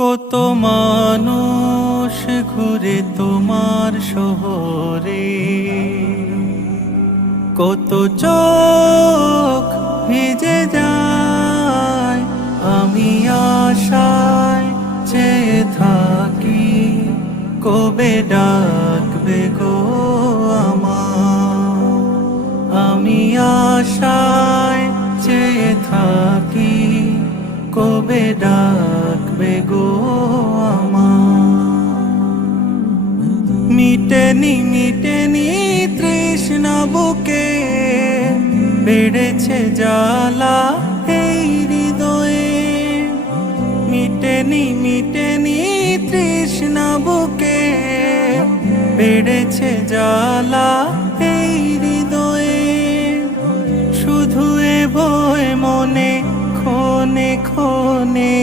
কত মানুষ ঘুরে তোমার শহরে, কত চোখ ভিজে যায়। আমি আশায় চেয়ে থাকি, কবে ডাকবে গো আমার। আমি আশায় চেয়ে থাকি, কবে ডাকবে গো আমার। মিটেনি তৃষ্ণা বুকে, বেড়েছে জ্বালা এই হৃদয়ে। মিটেনি তৃষ্ণা বুকে, বেড়েছে জ্বালা এই হৃদয়ে। শুধু এ ভয় মনে ক্ষণে ক্ষণে